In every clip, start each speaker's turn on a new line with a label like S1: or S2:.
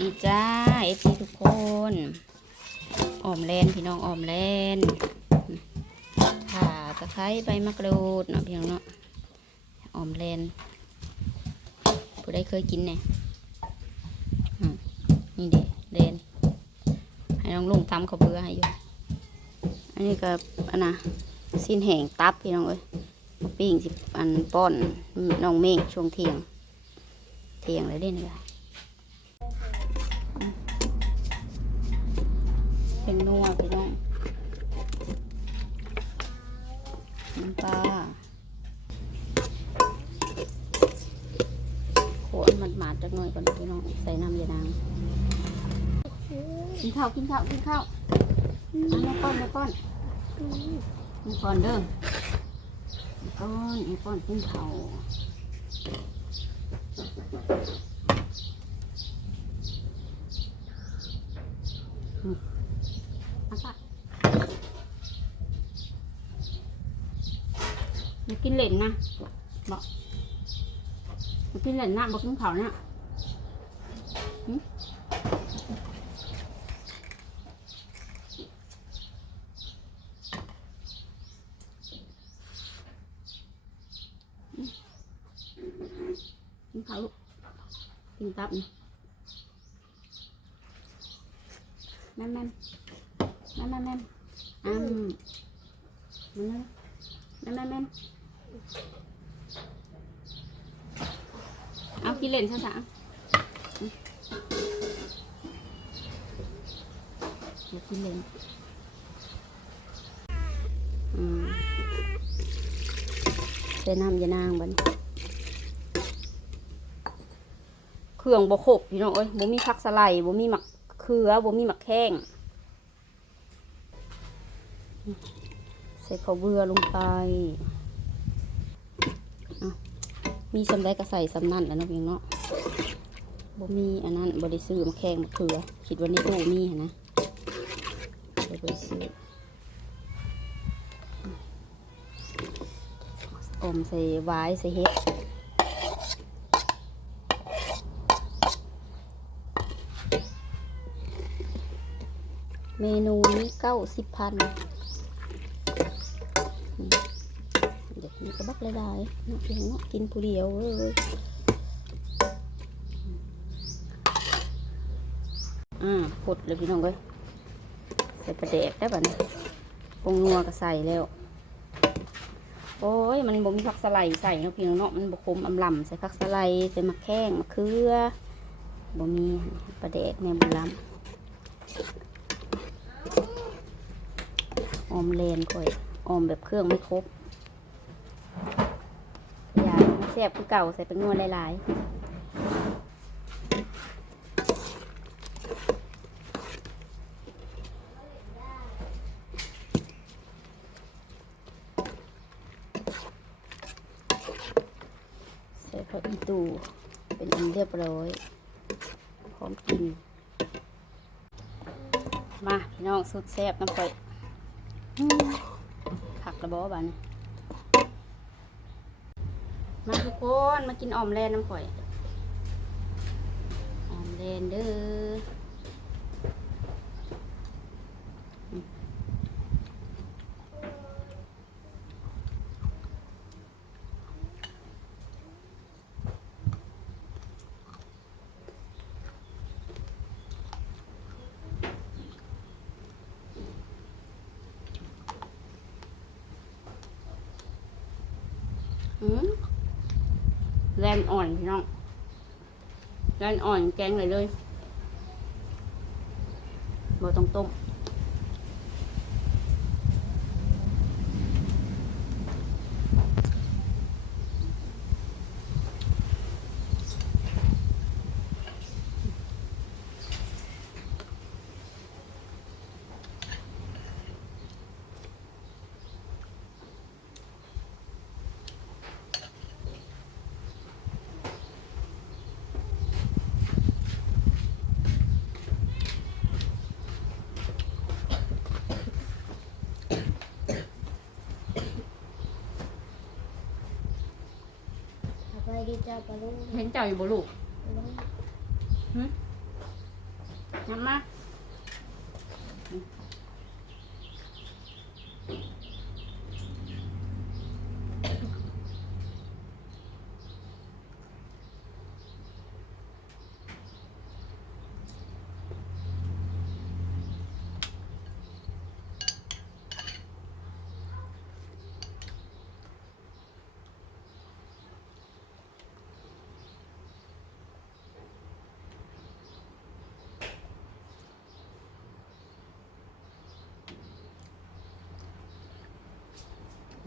S1: ดีจ้าเอฟซีทุกคนออมแลนพี่น้องออมแลนข่าตะไคร้ใบมะกรูดเนาะพี่น้องเนาะออมแลนผู้ใดเคยกินเนี่ยนี่เด็แลนให้น้องลุงตำข้าวเบื่อให้อยู่อันนี้ก็อันน่ะสิ้นแห้งตับพี่น้องเอ้ยปิ้งสิอันป้อนน้องเมฆช่วงเที่ยงเที่ยงเลยเด่นเลยเป็ นัวพี่น้องน้ำปลาโขนมันหมาดจักหน่อยก่อนพี่น้อง ใส่น้ำยานางกินข้าวกินข้าวกินข้าวมาป้อนมาป้อนมาป้อนเด้อมาป้อนมาป้อนกินข้าว เอาปะ มากินเหล่นนะบอกมากินเหล่นนะบอกกินเขาเนี่ยหึกินเขาลูกกินตับนี่แม่นแม่นแม่นแม่นแม่นอืม แม่แม่แม่เอากินเล่นซะสะเดี๋ยวกินเล่นอืมใส่น้ำยานางบันเครื่องบกครบพี่น้องเอ้ยบ่มีผักสไลด์บ่มีหมักเขือบ่มีหมักแข้ง ส่ข้าวเบื่อลงไป มีสำได้ก็ใส่สำนั่นแล้วนะเพียงเนาะบ่มีอันนั้นบ่ได้ซื้อมาแข่งมาเขือ คิดว่าในตู้มีหั้นนะบ่ได้ซื้ออมใส่หวายใส่เห็ดเมนูนี้เก้าสิบพัน เด็กนี่ก็บักหลายๆเนาะเพียงเนาะกินผู้เดียวเลยอ่าพดเลยพี่น้องเอ้ยใส่ปลาแดกได้ป่ะเนี่ยปงนัวก็ใส่แล้ว โอ้ย มันบ่มีผักสไลใส่เนาะพี่น้องเนาะมันบ่คมอำลำใส่ผักสไลใส่มะแข้งมะเขือบ่มีปลาแดกแม่บุญลำออมเลนค่อยออมแบบเครื่องไม่ครบ แซ่บคือเก่าใส่เป็นนวดหลายๆ ใส่ผักอีตูเป็นอันเรียบร้อย พร้อมกิน มา พี่น้องสุดแซ่บน้ำข่อยผักระบอบัดน มาทุกคนมากินออมแลนน้ำข่อยออมแลนเด้ออืมอืม แลนอ่อนพี่น้องแลนอ่อนแกงเลยเลยบ่ต้องต้ม ดีจ้าปะลุงเห็นเจ้าอยู่บ่ลูกปะลุง หึมันมา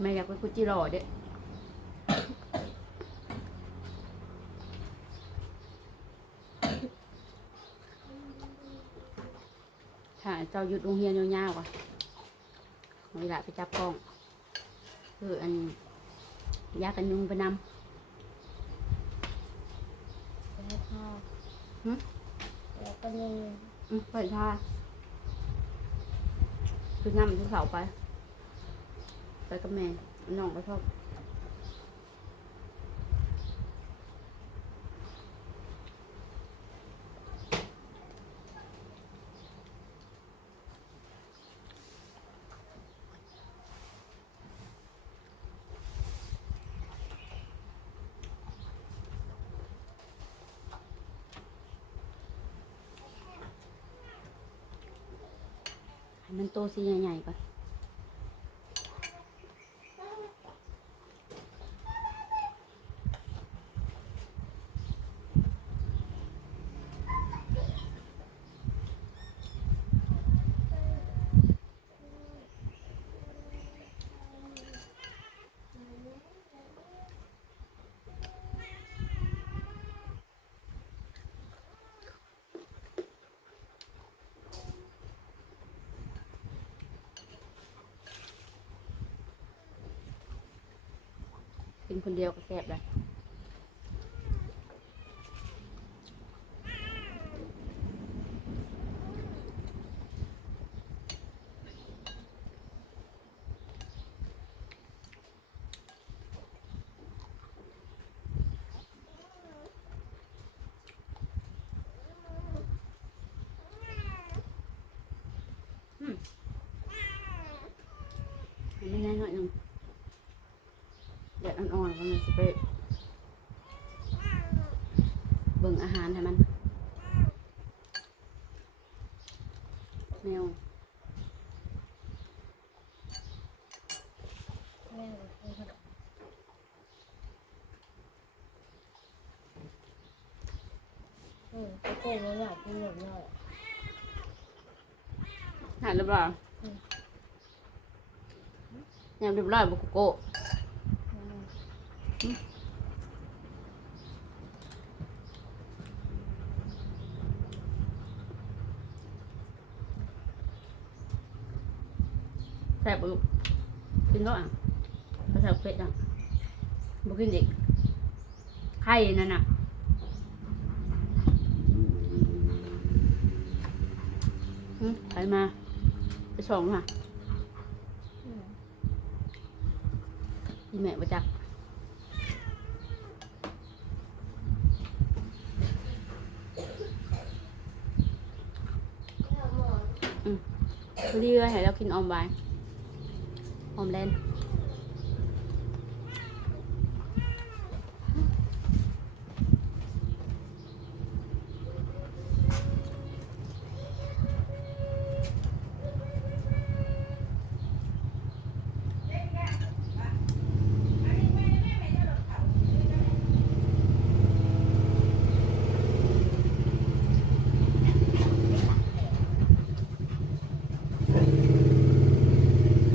S1: แม่อยากเป็นกุจิโร่เด้ถ้าเจ้าหยุดโรงเรียนยาวๆก่อนเวลาไปจับกล้อง คืออันยากันยุงไปน
S2: แล้วก็
S1: หึ
S2: แล้วก็ยังำ
S1: อืมไปท่าคือน้ำทุกเสาไป ไปกับแม่น้องก็ชอบให้มันโตสีใหญ่ๆก่อน กินคนเดียวก็แซ่บเลยอืมให้หน่อยหนึง อ่อนๆก็มันจะไปเบิ่งอาหารให้มันแมว
S2: แม่ก็คืออืมก็โกงแล้วอยากกินหมดเลย
S1: หาเรียบร้อยยังเรียบร้อยบุกโกะ แซ่บบ่ลูกกินก็อะเขาใส่เผ็ดอะบุกินเด็กไข่นั่นน่ะหึไปมา ไปส่งค่ะ
S2: อืม
S1: อีแม่ประจัก
S2: แล้วหมอน
S1: พอดีเลยให้เรากินออมไว้ออมเล่น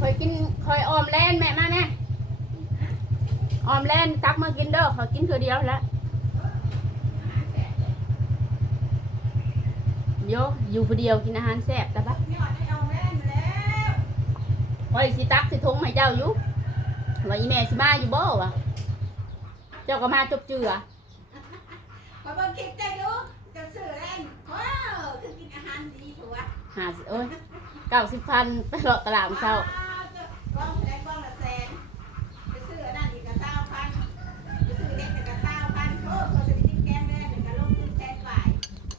S1: คอยกินคอยออมเล่นแม่มาแม่ออ มเล่นตักมากินเด้อขอกินคือเดียวแล้วโยอยู่ผู้เดียวกินอาหารแซ่บแต่ปะคอยสิตักสิทงให้เจ้าอยู่ว่าอีแม่สิมาอยู่บ่วะเจ้าก็มาจบเจือ
S3: ขอเบิ่งคลิปเจ้าอยู่เจ้าซื้อแรงว้าวคือกินอาหารดีถูกอะ
S1: หาสิเอ้ยเก้าสิบพันไปเลาะตลาดมื้อเช้า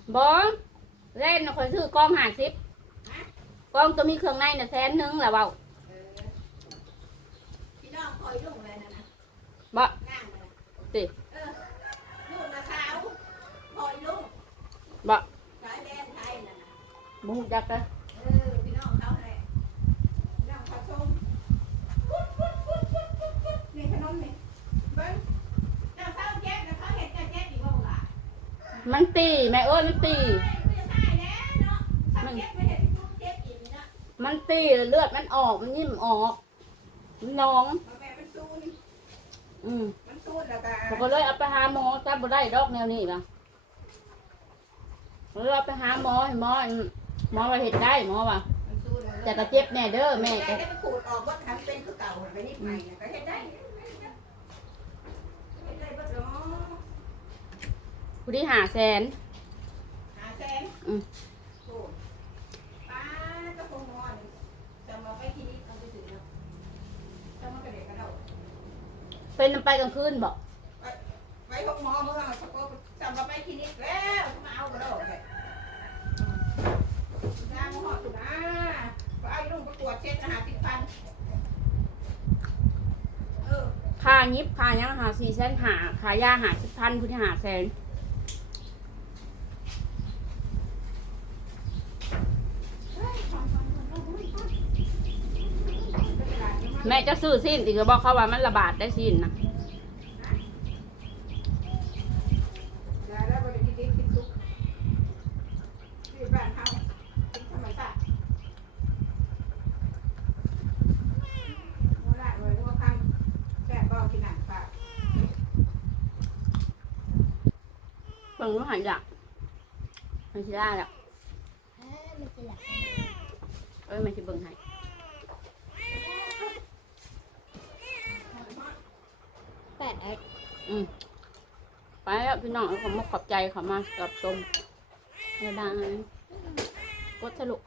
S3: เล็กอีกกระเต้าพันโอ้เขาจะไปกินแกงแม่หนึ่งกระลงทุนแสนกว่า
S1: บอเล่นน่ะคอยซื้อกล้องห้าสิบกล้องตัวมีเครื่องในน่ะแสนหนึงแหละเบา
S3: เออพี่น้องคอยลุงเลยนะนะ
S1: บ่
S3: นั่งมานะ
S1: ติ
S3: เออลูกนะสาวคอยลุง
S1: บ่
S3: สายแดนไทยน่ะนะ
S1: บ่ฮู้จักเด้อ
S3: เออพี่น้องเขาแหละพี่น้องเขาชมปุ๊บปุ๊บปุ๊บปุ๊บปุ๊บปุ๊บนี่ขนมนี่เบิ้งเจ้าเศร้าเจ็บนะเขาเห็นเจ้าเจ็บอีกว่าล่ะ
S1: มันตีแม่เอ้ยมันตี
S3: มันมัน
S1: ตีเลือดมันออกมันยิ่มออกมันหนอง อืม
S3: มันซูนแล้วก็
S1: ผมก็เลยเอาไปหาหมอจับบ่ได้ดอกแนวนี้ป่ะเลยเอาไปหาหมอให้หมอหมอว่าเห็นได้หมอว่าแต่ก็เจ็บแน่เด้อแม่ก็
S3: ขูดออกว่าทำเป็นคือเก่าไปนิดใหม่ก็เห็นได้เห็นได้บ่เนาะ
S1: ผู้ที่หาแสน
S3: หาแสน
S1: อืม
S3: โอ้ป้าก็คงนอนจะมาไปที่นี่เอาไปถึงแล้วจะมากระเด็กกระโดด
S1: เป็นไปกลางคืนบอก
S3: ไปห้องหมอเมื่อสกปจะมาไปที่นี่แล้วมาเอากระโดดเลยนางหอดสุดนะก็เอาลุงประกวดเช็ดอาหารติดฟันเออ
S1: ค่ายิบค่าหยังหาสี่แสนหาค่ายาหาสิบพันผู้ที่หาแสน แม่จะซื้อสิ้นติก็บอกเขาว่ามันระบาดได้สิ้นนะ
S3: แล้วแล้วบอกขนานเขาเป็นธรรมชาติโมละเลยว่าข้างแซ่บบ่กินหนังปลา
S1: เบิ่งรู้หันอยากมันสิได้ละ
S2: เอ้ยมันจะหลับ
S1: เอ้ยมันสิเบิ่งให้
S2: แปดอัน
S1: ไปแล้วพี่น้องขอมาขอบใจเขามากับชมบ๊ายบายกดสรุป